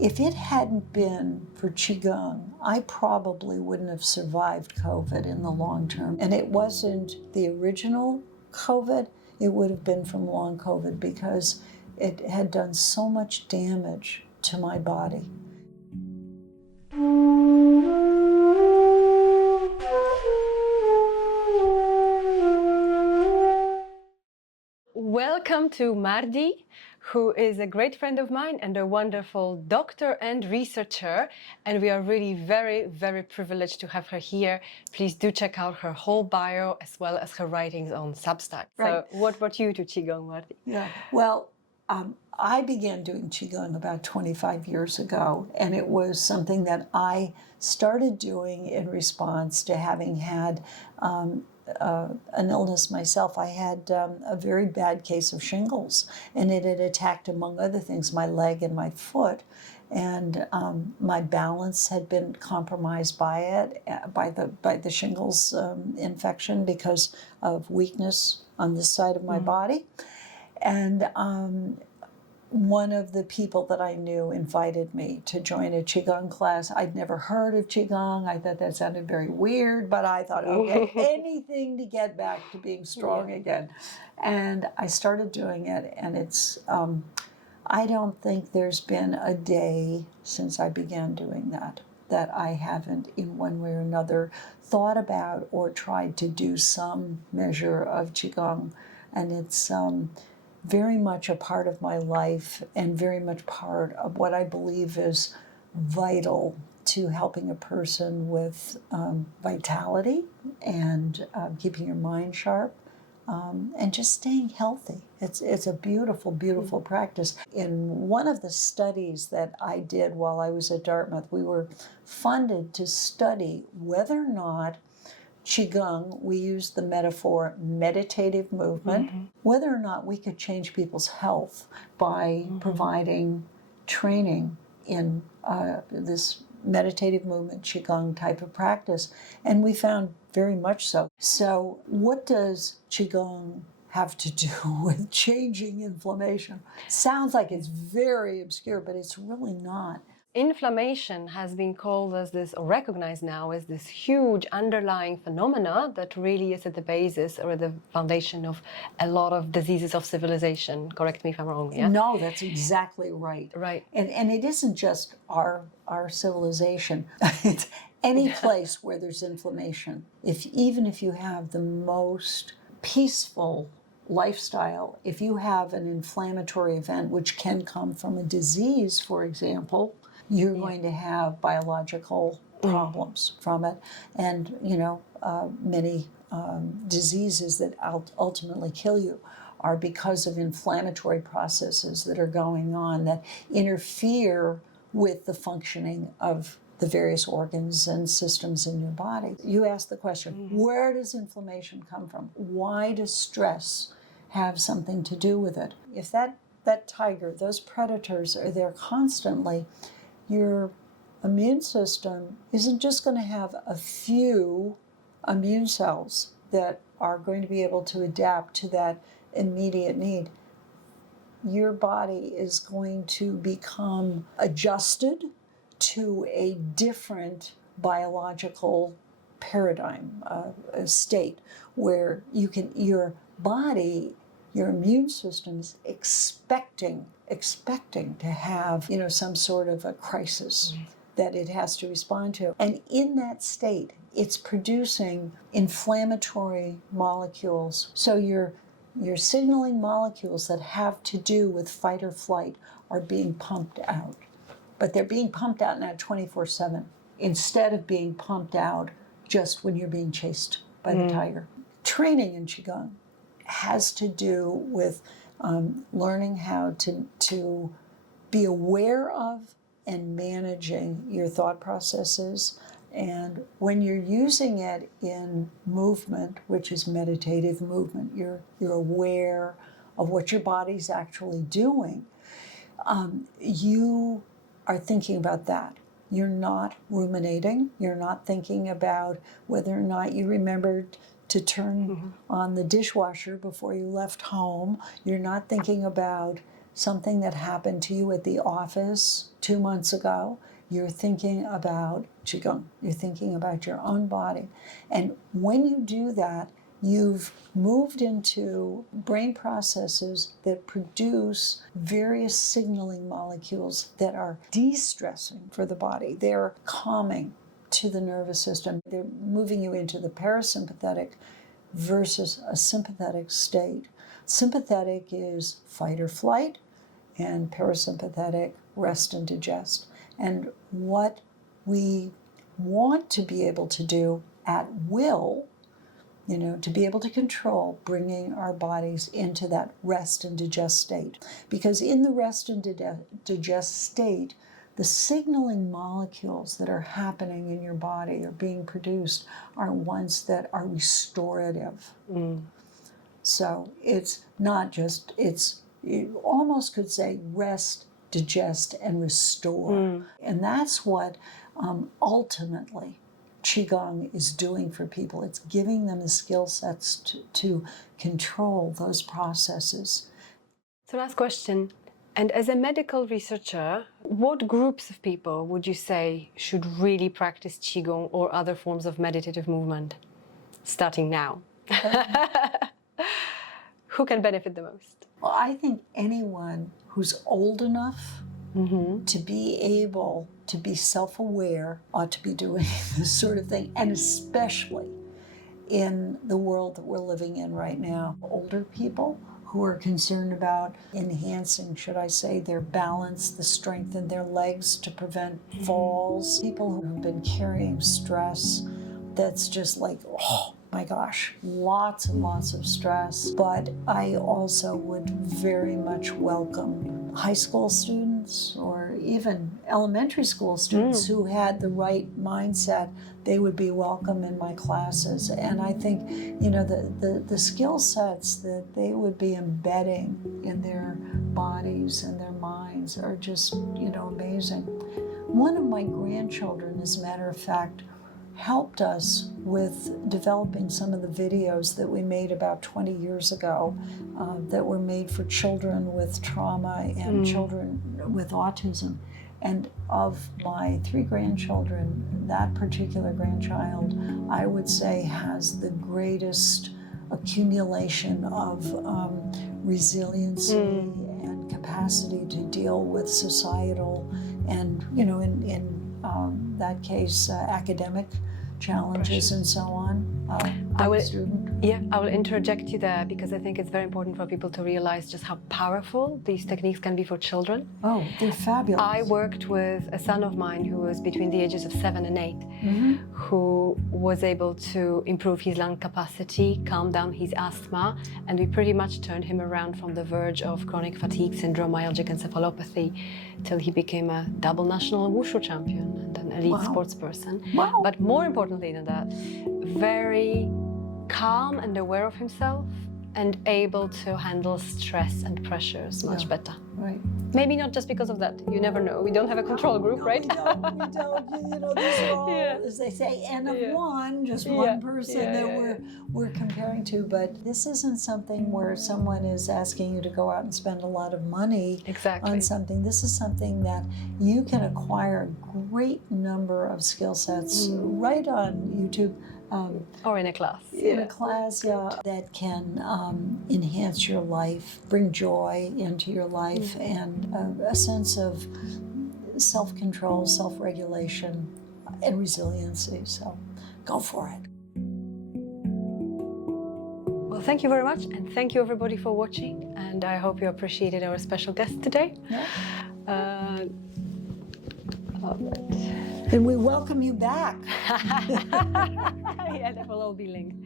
If it hadn't been for QiGong, I probably wouldn't have survived COVID in the long term. And it wasn't the original COVID, it would have been from long COVID because it had done so much damage to my body. Welcome to Mardi, who is a great friend of mine and a wonderful doctor and researcher. And we are really very, very privileged to have her here. Please do check out her whole bio as well as her writings on Substack. Right. So what brought you to QiGong, Mardi? Yeah. Well, I began doing QiGong about 25 years ago, and it was something that I started doing in response to having had an illness myself. I had a very bad case of shingles, and it had attacked, among other things, my leg and my foot. And my balance had been compromised by it, by the shingles infection because of weakness on this side of my body. And one of the people that I knew invited me to join a QiGong class. I'd never heard of QiGong. I thought that sounded very weird, but I thought, okay, anything to get back to being strong again. And I started doing it, and it's, I don't think there's been a day since I began doing that I haven't in one way or another thought about or tried to do some measure of QiGong. And it's very much a part of my life and very much part of what I believe is vital to helping a person with vitality and keeping your mind sharp and just staying healthy. It's a beautiful, beautiful practice. In one of the studies that I did while I was at Dartmouth, we were funded to study whether or not QiGong, we used the metaphor meditative movement, whether or not we could change people's health by providing training in this meditative movement, QiGong type of practice. And we found very much so. So what does QiGong have to do with changing inflammation? Sounds like it's very obscure, but it's really not. Inflammation has been called as this, or recognized now as this huge underlying phenomena that really is at the basis or at the foundation of a lot of diseases of civilization. Correct me if I'm wrong, yeah? No, that's exactly right. Right. And it isn't just our civilization. It's any place where there's inflammation. Even if you have the most peaceful lifestyle, if you have an inflammatory event, which can come from a disease, for example, you're going to have biological problems from it. And, many diseases that ultimately kill you are because of inflammatory processes that are going on that interfere with the functioning of the various organs and systems in your body. You ask the question, where does inflammation come from? Why does stress have something to do with it? If that tiger, those predators are there constantly, your immune system isn't just going to have a few immune cells that are going to be able to adapt to that immediate need. Your body is going to become adjusted to a different biological paradigm, a state where your body, your immune system is expecting to have, some sort of a crisis that it has to respond to. And in that state, it's producing inflammatory molecules. So your signaling molecules that have to do with fight or flight are being pumped out. But they're being pumped out now 24/7 instead of being pumped out just when you're being chased by the tiger. Training in QiGong has to do with learning how to be aware of and managing your thought processes. And when you're using it in movement, which is meditative movement, you're aware of what your body's actually doing. You are thinking about that. You're not ruminating. You're not thinking about whether or not you remembered to turn on the dishwasher before you left home. You're not thinking about something that happened to you at the office 2 months ago, you're thinking about QiGong. You're thinking about your own body. And when you do that, you've moved into brain processes that produce various signaling molecules that are de-stressing for the body. They're calming to the nervous system. They're moving you into the parasympathetic versus a sympathetic state. Sympathetic is fight or flight, and parasympathetic, rest and digest. And what we want to be able to do at will, to be able to control bringing our bodies into that rest and digest state. Because in the rest and digest state, the signaling molecules that are happening in your body or being produced are ones that are restorative. So it's not just, you almost could say rest, digest, and restore. And that's what ultimately QiGong is doing for people. It's giving them the skill sets to control those processes. So last question. And as a medical researcher, what groups of people would you say should really practice QiGong or other forms of meditative movement starting now? Who can benefit the most? Well, I think anyone who's old enough to be able to be self-aware ought to be doing this sort of thing, and especially in the world that we're living in right now. Older people who are concerned about enhancing, should I say, their balance, the strength in their legs to prevent falls. People who have been carrying stress that's just like, oh my gosh, lots and lots of stress. But I also would very much welcome high school students or even elementary school students who had the right mindset. They would be welcome in my classes. And I think, the skill sets that they would be embedding in their bodies and their minds are just, amazing. One of my grandchildren, as a matter of fact, helped us with developing some of the videos that we made about 20 years ago that were made for children with trauma and children with autism. And of my 3 grandchildren, that particular grandchild, I would say, has the greatest accumulation of resiliency and capacity to deal with societal and, in that case, academic challenges and so on. I will interject you there because I think it's very important for people to realize just how powerful these techniques can be for children. Oh, they're fabulous. I worked with a son of mine who was between the ages of 7 and 8, who was able to improve his lung capacity, calm down his asthma, and we pretty much turned him around from the verge of chronic fatigue syndrome, myalgic encephalopathy, till he became a double national wushu champion and an elite sports person. Wow. But more importantly than that, very calm and aware of himself and able to handle stress and pressures much better. Right. Maybe not just because of that. You never know. We don't have a control group, right? We don't. These are all, as they say, N of one, just one person that we're comparing to. But this isn't something where someone is asking you to go out and spend a lot of money on something. This is something that you can acquire a great number of skill sets right on YouTube. Or in a class. In a class, that can enhance your life, bring joy into your life, and a sense of self-control, self-regulation, and resiliency. So go for it. Well, thank you very much, and thank you everybody for watching, and I hope you appreciated our special guest today. And we welcome you back. Yeah, that will all be linked.